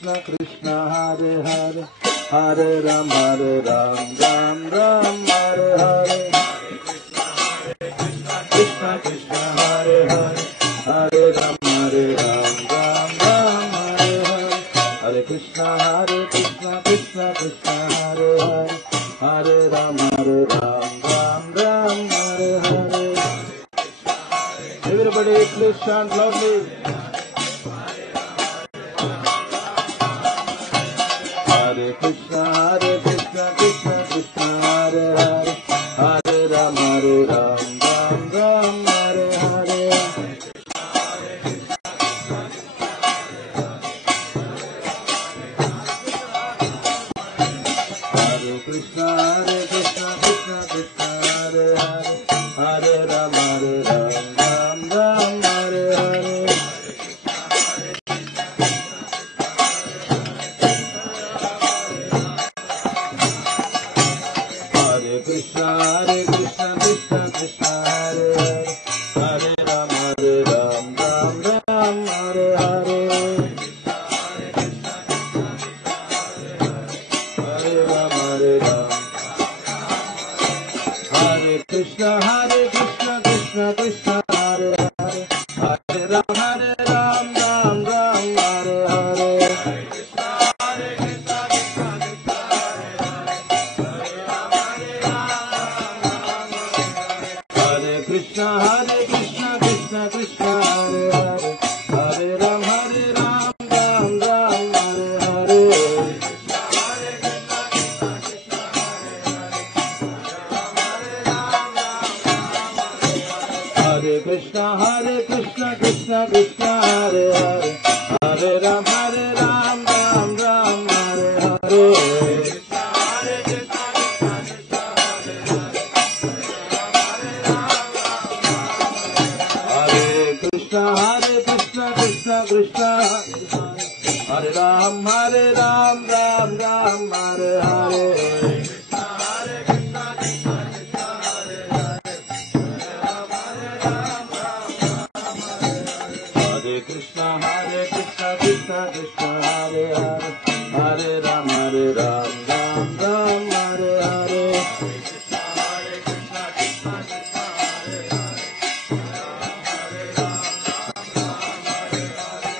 Krishna Krishna Hare Hare Hare Ram Ram Ram Hare Hare Krishna Krishna Hare Hare Hare Ram Ram Ram Hare Hare Hare Krishna Krishna Krishna Hare Hare Hare Ram Ram Hare Hare. Everybody please chant loudly. Hare Krishna Krishna Krishna Hare Hare Hare Ram Ram Hare Hare. Hare Krishna Krishna Krishna Hare Hare Hare Ram Ram Hare Hare. Hare Krishna Krishna Krishna Hare Hare Hare Ram Ram Hare Hare. Hare Ram Hare Krishna Krishna Krishna Hare Hare Hare Ram Ram Hare Hare. Hare Krishna Krishna Krishna Hare Hare Hare Ram Ram Hare Hare. Hare Krishna Krishna Krishna Hare Hare Hare Ram Ram Hare Hare. Hare Krishna Krishna Krishna Hare Ram Ram Hare Hare. Hare Krishna Krishna Krishna Hare Hare Hare Ram Ram Hare Hare.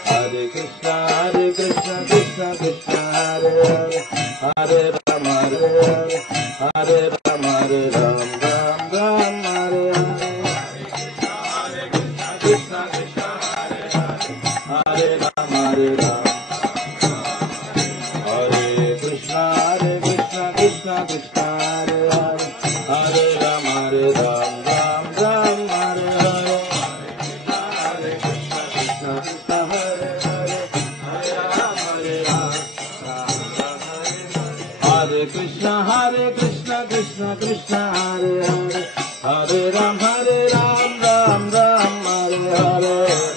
Hare Krishna Krishna Krishna Hare Hare Hare Ram Hare Ram Hare Hare. Krishna Hare Ram Hare Ram. Hare Krishna Krishna Krishna Hare Hare Hare Ram Ram Hare Hare. Hare Krishna Krishna Hare Hare Hare Ram Hare Krishna Krishna Hare Hare Hare Ram Ram Hare Hare.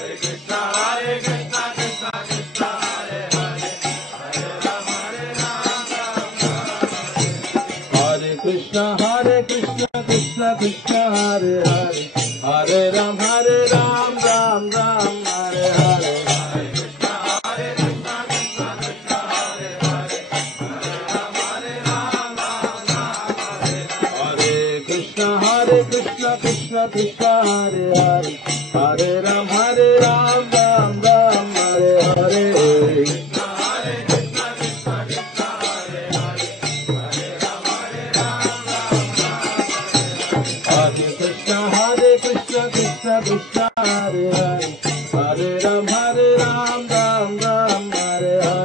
Hare Krishna Krishna Hare Hare Hare Ram Ram Hare Hare. Hare Krishna Krishna Hare Hare Hare Ram Ram Hare Hare. Hare Krishna Krishna Hare Hare Hare Ram Ram Hare Hare. Hare Krishna Krishna Hare Hare Hare Ram Ram Hare Hare.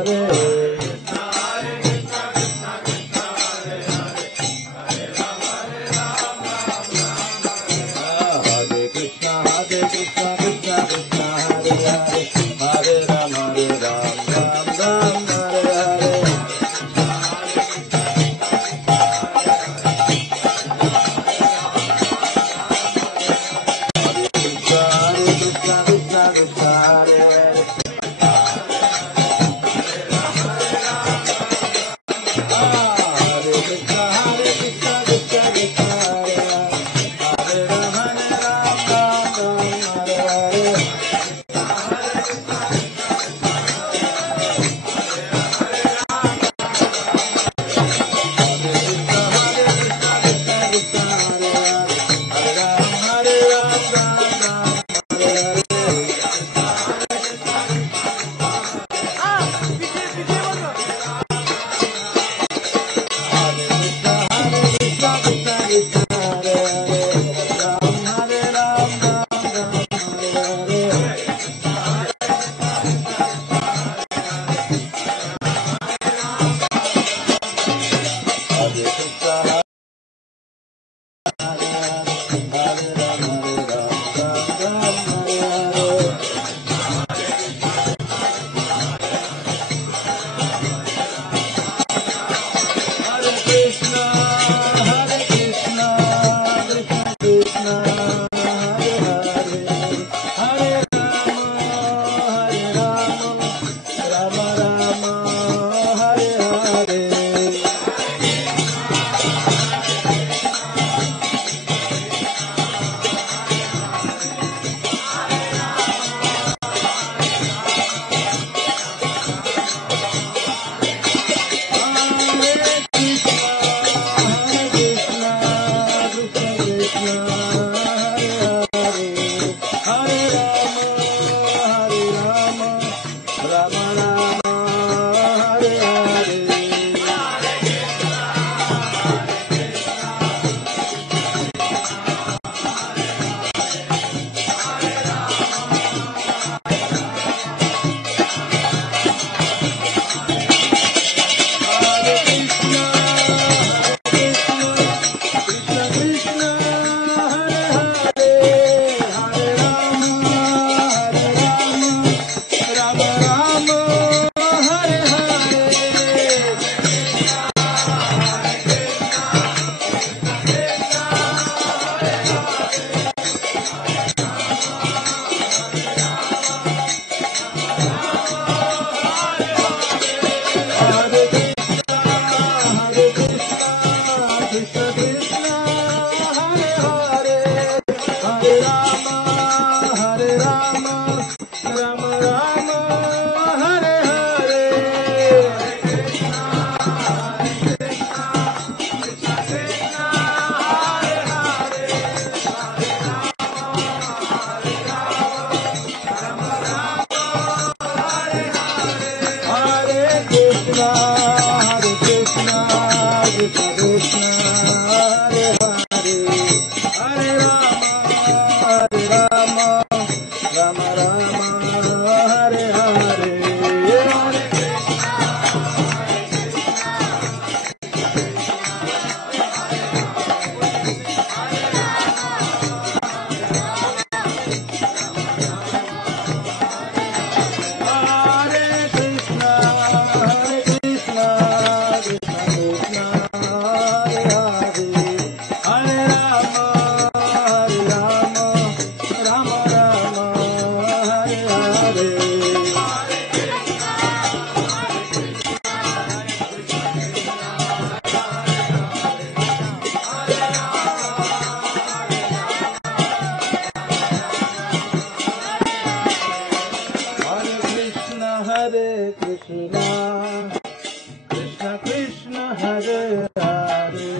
Krishna Hare Hare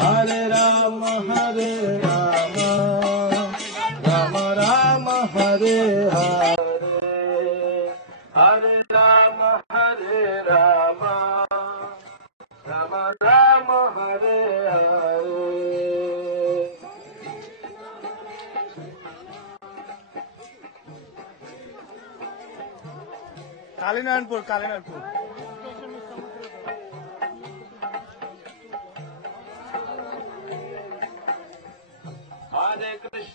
Hare Rama Hare Rama Rama Rama Hare Hare Hare Rama Hare Rama Rama Rama Hare Hare कालीनारायणपुर कालीनारायणपुर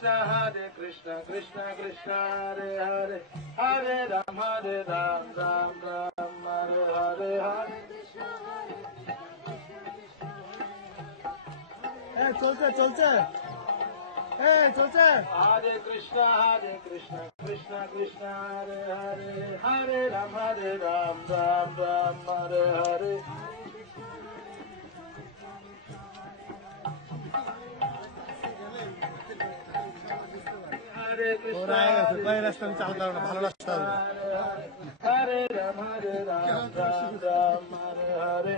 Hare Krishna Krishna Krishna Hare Hare Hare Ram Ram Ram Hare Hare Hare চলছে চলছে চলছে Hare Krishna Krishna Krishna Hare Hare Hare Ram Ram Ram Hare Hare Hare Krishna Hare রাস্তা চালতে হবে না ভালো রাস্তা হবে Hare Ram Ram Hare Hare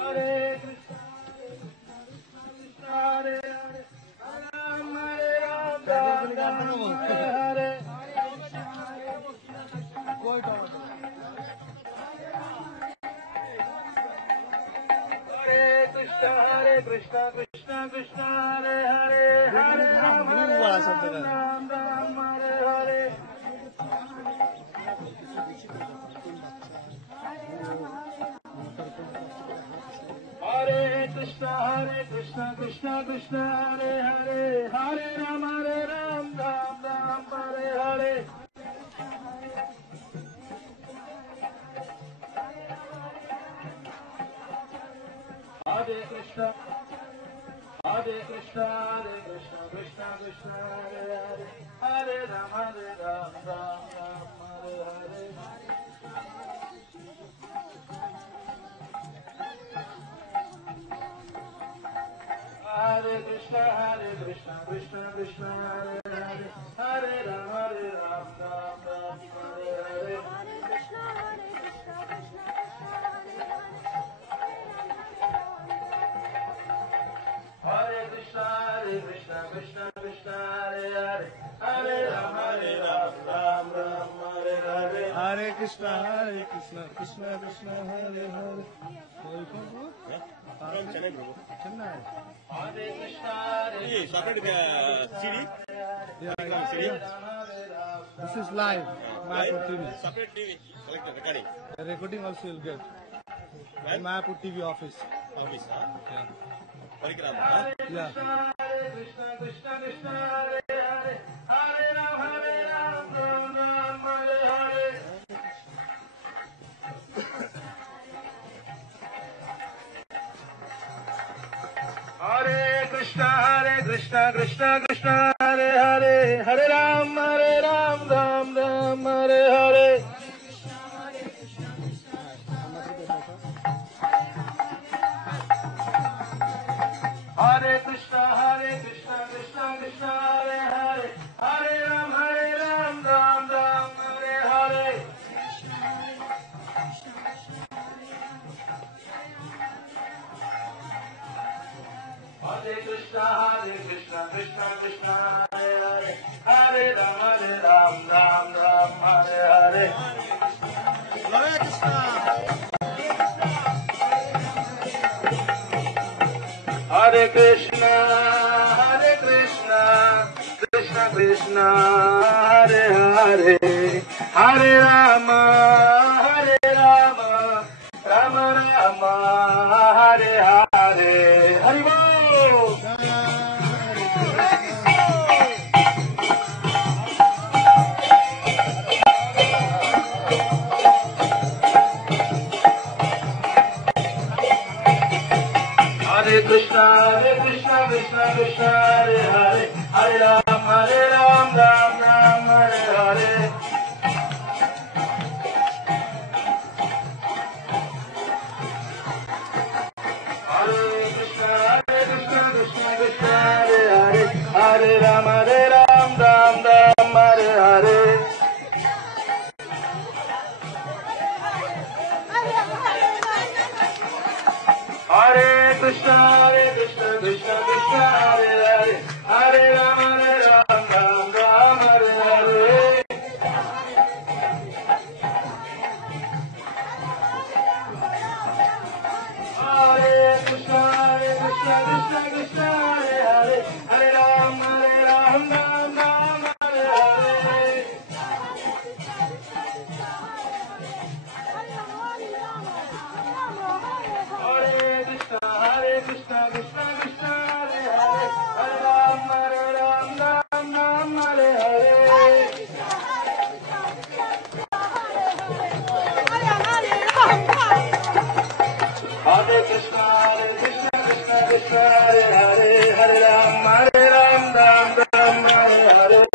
Hare Krishna Hare Hare Ram Ram Hare Hare Hare Krishna Krishna Krishna Hare Hare Hare Ram Ram Hare Hare Hare Krishna Krishna Krishna Hare Hare Hare Ram Ram Hare Hare Hare Krishna Krishna Krishna Krishna Hare Hare Hare Ram Ram Hare Hare Hare Krishna Krishna Krishna Hare Hare Hare Ram Ram Hare Hare Hare Krishna Krishna Krishna Hare Hare Hare Ram Ram Hare Hare Hare Krishna Krishna Krishna Hare Hare Chennai Hare Krishna separate CD? Yeah. This is live. Mayapur TV. Separate TV. Selected recording. The recording also you'll get. In Mayapur TV office. Office, huh? Yeah. Parikrama, huh? Yeah. Hare Krishna Krishna Krishna Hare Hare Hare Ram Ram Hare Hare Hare Krishna Krishna Krishna Hare Hare Hare Ram Ram Hare Hare Hare Krishna Krishna Krishna Hare Hare Hare Ram Ram Hare Hare Hare Krishna Krishna Krishna Hare Hare Hare Ram Ram Hare Hare Hare Krishna. Hare Krishna Krishna Krishna Hare Hare Hare Rama Rama Rama Hare Hare Hari Bol Hare Krishna Krishna Krishna Hare Hare Hare Ram Ram Hare Hare Krishna Hare Hare Hare Rama Ram Ram Hare Hare Hare Krishna Krishna Krishna Hare Hare Hare Ram Ram Ram Hare Hare Hare Krishna Krishna Krishna Hare Hare Hare Ram Ram Hare Hare Hare Krishna Krishna Krishna Hare Hare Hare Ram Ram Hare Hare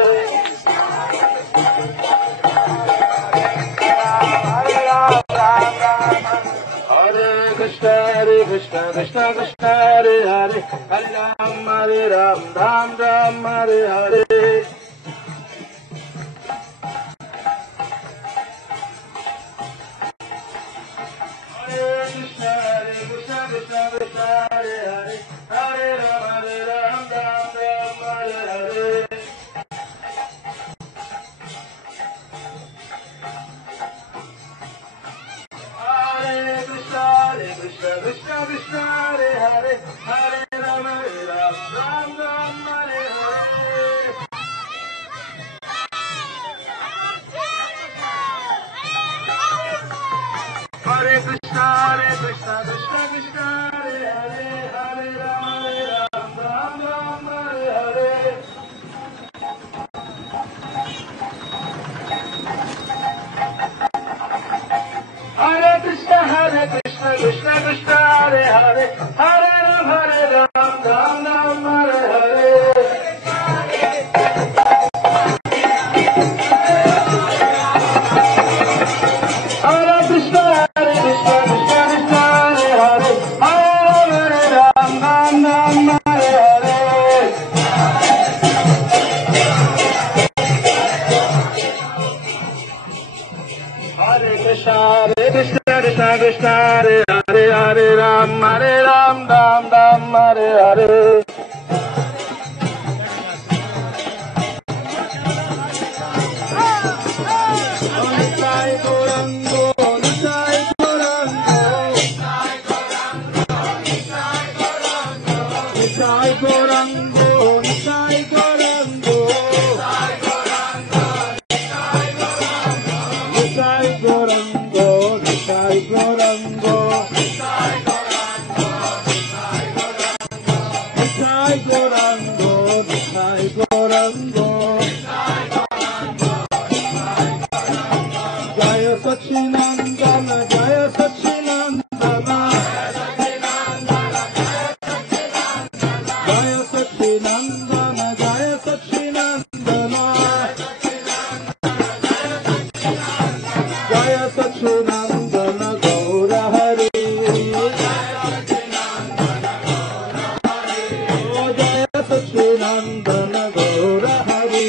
Hare Krishna Krishna Krishna Hare Hare Hare Ram Ram Hare Hare Hare Krishna Krishna Krishna Hare Hare Hare Ram Ram Hare Hare Hare Krishna Krishna Krishna Hare Hare Hare Ram Ram Hare Hare Hare Krishna Krishna Krishna Hare Hare Hare Ram Ram Hare Hare Hare Krishna Krishna Krishna Hare Hare Hare Ram Ram Hare Hare Hare Krishna Krishna Krishna Hare Hare Hare Ram Ram Hare Hare Hare Krishna Krishna Krishna Hare Hare Hare Ram Ram Hare Hare Nisai Gorango Nisai Gorango Nisai Gorango Nisai Gorango Nisai Gorango Nisai Gorango Nisai Gorango Nisai Gorango Jaya Sachinandana Jaya Sachinandana Jaya Sachinandana Jaya Sachinandana Jaya Sachinandana Gaura Hari Oh Jaya Sachinandana Gaura Hari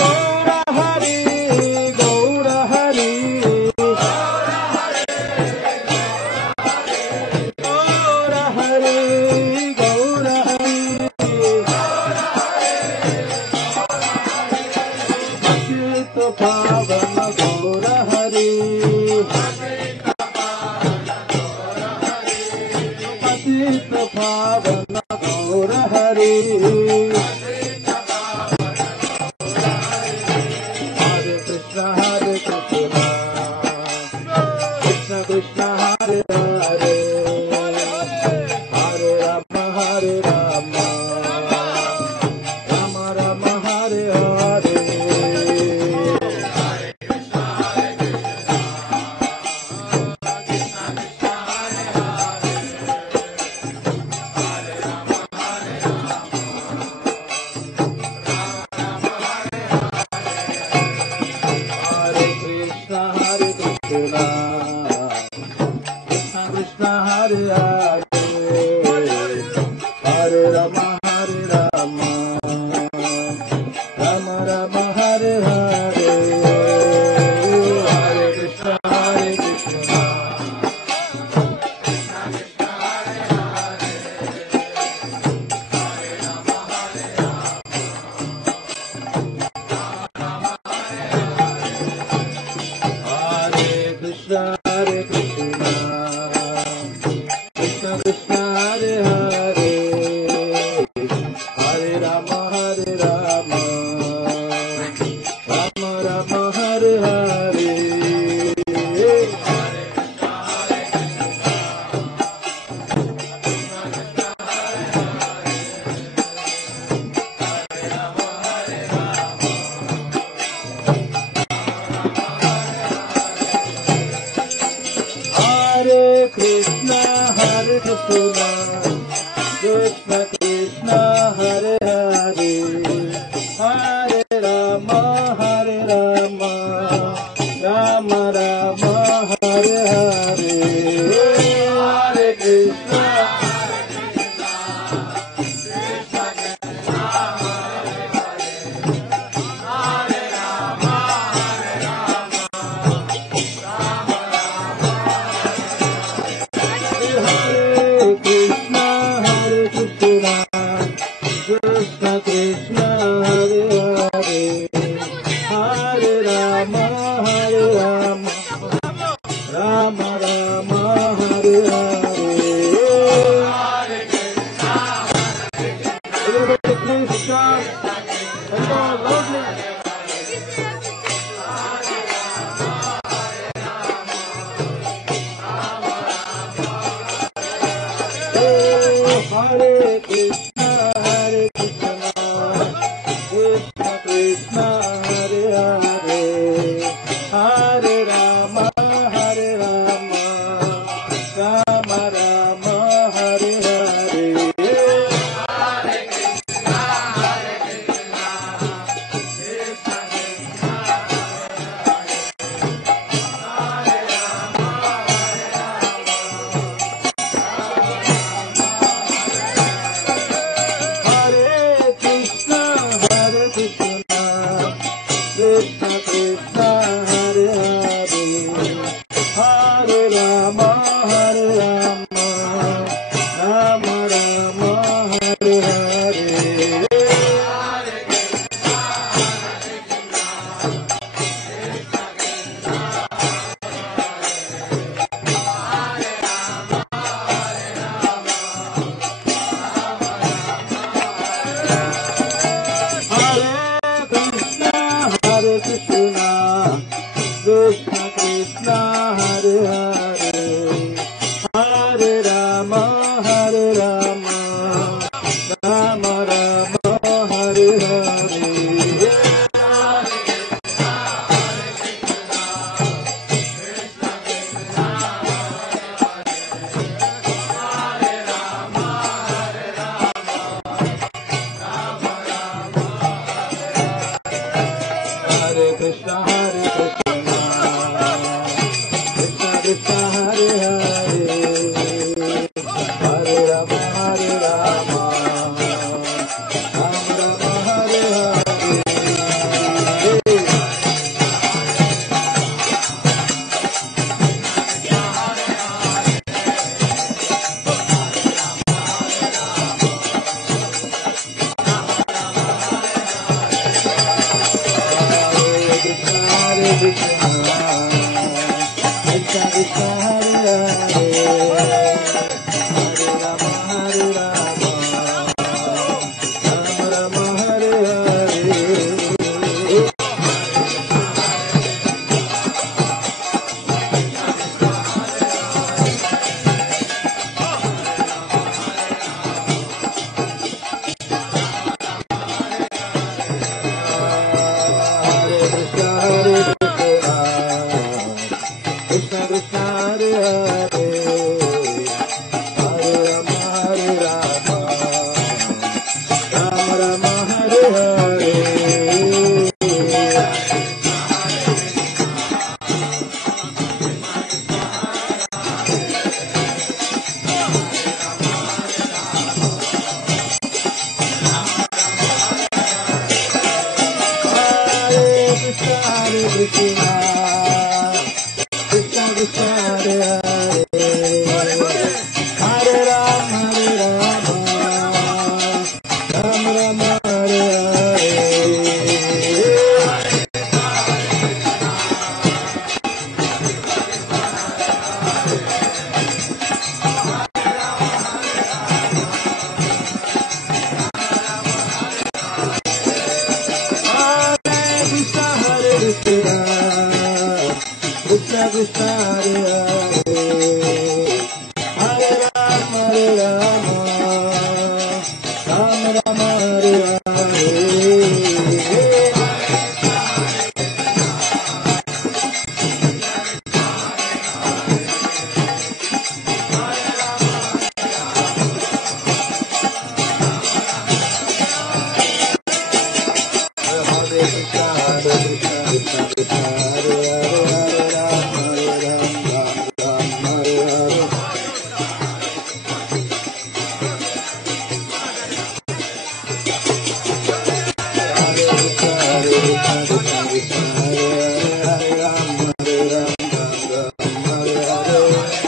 Gaura Hari Gaura Hari Gaura Hari Gaura Hari Akita Pavana Gaura Hari Akita Pavana Gaura Hari Hare Krishna Krishna Krishna Hare Hare Hare Rama Rama Rama Hare Hare Everybody please shout. Hello, loudly. Hare Krishna, Hare Krishna, Krishna Krishna, Hare Hare, Hare Rama, Hare Rama, Rama Rama, Hare Hare. Hare Krishna, Hare Krishna, Krishna Krishna, Hare Hare, Hare Rama, Hare Rama, Rama Rama, Hare Hare. Hare Krishna, Hare Krishna, Krishna Krishna, Hare Hare, Hare Rama, Hare Rama, Rama Rama, Hare Hare. Hare Krishna, Hare Krishna, Krishna Krishna, Hare Hare, Hare Rama, Hare Rama, Rama Rama, Hare Hare. Hare Krishna, Hare Krishna, Krishna Krishna, Hare Hare, Hare Rama, Hare Rama, Rama Rama, Hare Hare. Hare Krishna, Hare Krishna, Krishna Krishna, Hare Hare, Hare Rama, Hare Rama, Rama Rama, Hare Hare. Hare Krishna, Hare Krishna, Krishna Krishna, Hare Hare, Hare Rama, Hare Rama, Rama Rama, Hare Hare. Hare Krishna, Hare Krishna, Krishna Krishna, Hare Hare, Hare Rama, Hare Rama, Rama Rama, Hare Hare. Hare Krishna, Hare Krishna, Krishna Krishna, Hare Hare, Hare Rama, Hare Rama, Rama Rama, Hare Hare. Hare Krishna, Hare Krishna, Krishna Krishna, Hare Hare, Hare Rama, Hare Rama, Rama Hare Hare.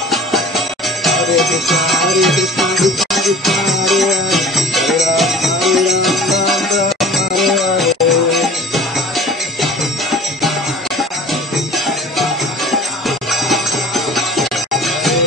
Hare Krishna, Hare Krishna, Krishna Krishna, Hare Hare, Hare Rama, Hare Rama, Rama Hare Hare. Hare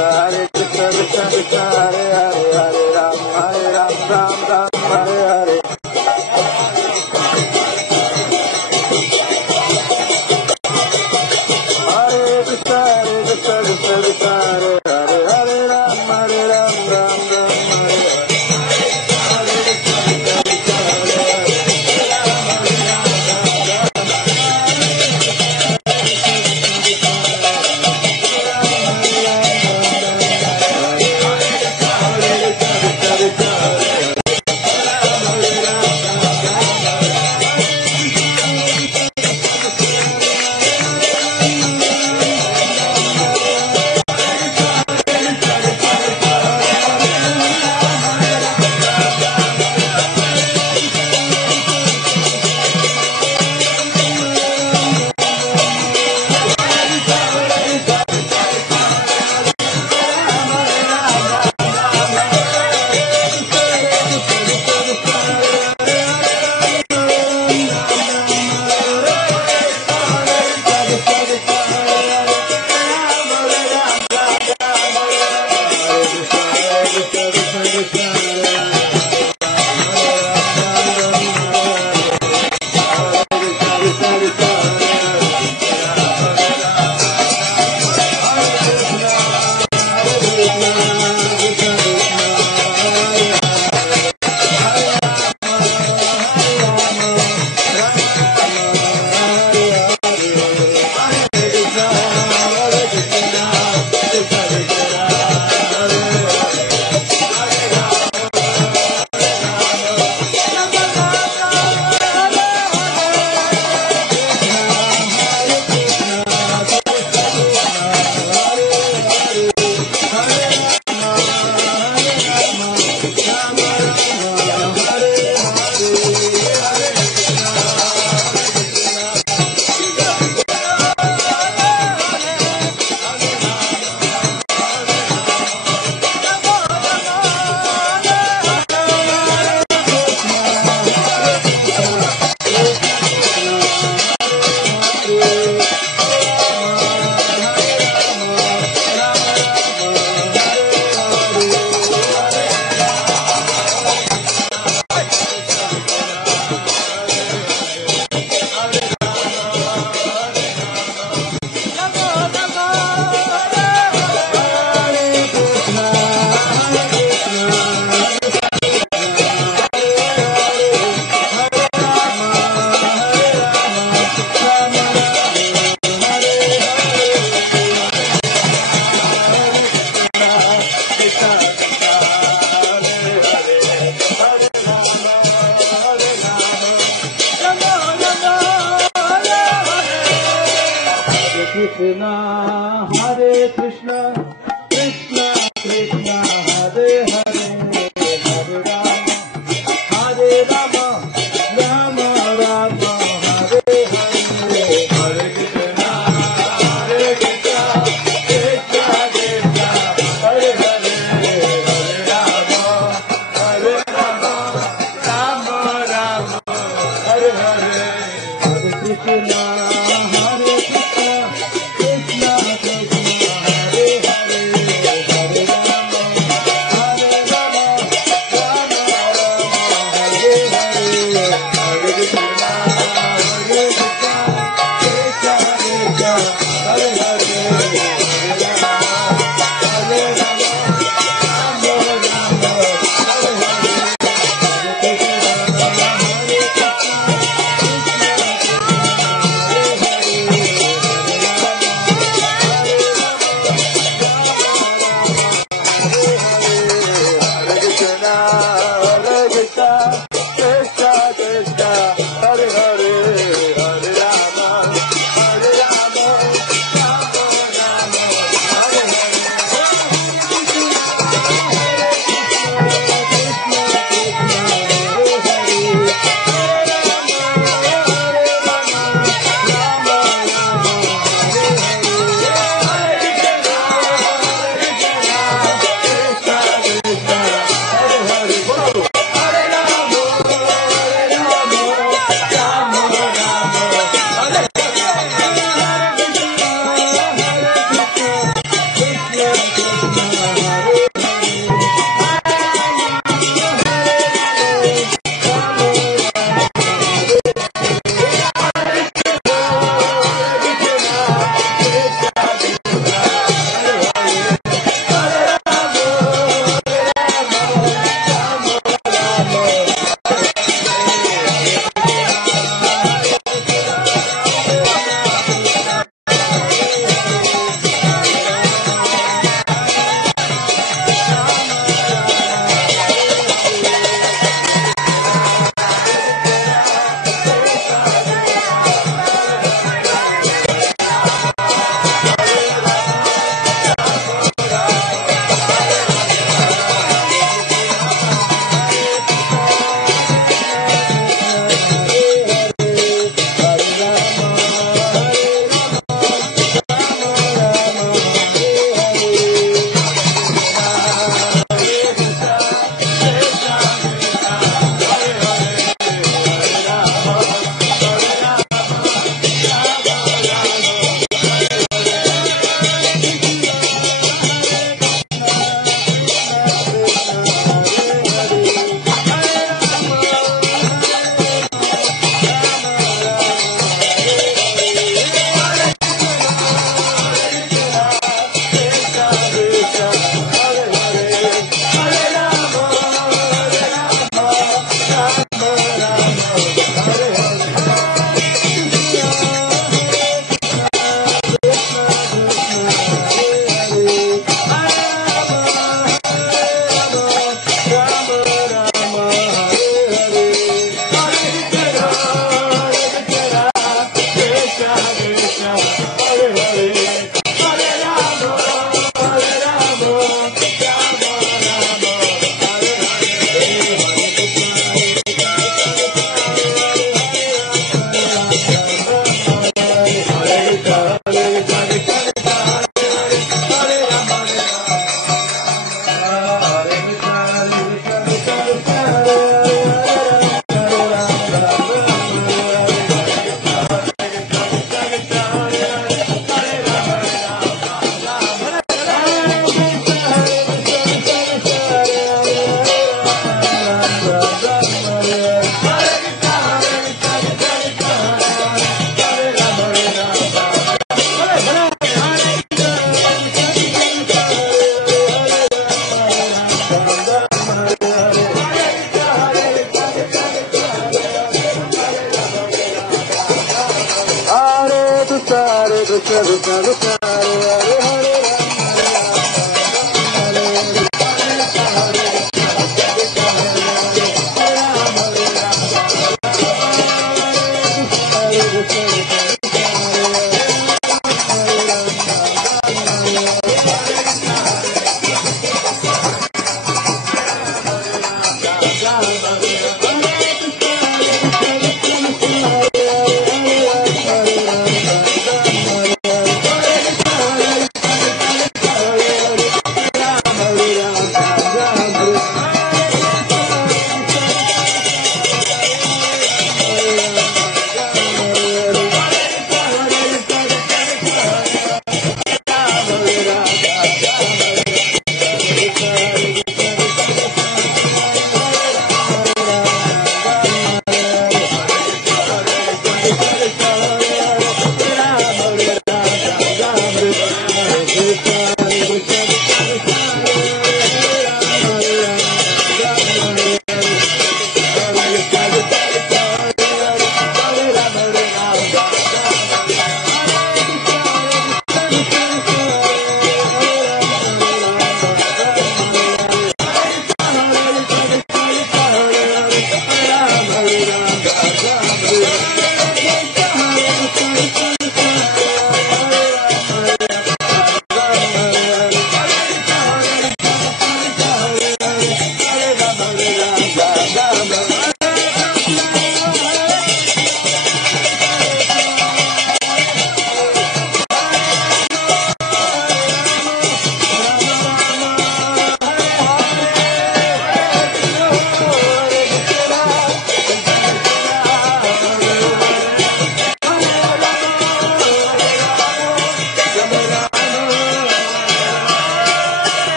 Hare Krishna, Krishna Krishna, Hare Hare, Hare Ram, Ram Ram, Hare Krishna, Hare Krishna, Krishna Krishna, Hare Hare, Hare Rama, Hare Rama, Rama Rama, Hare Hare, Hare Krishna, Hare Krishna, Krishna Krishna, Hare Hare, Hare Rama, Hare Rama, Rama Rama, Hare Hare, Hare Krishna. Hare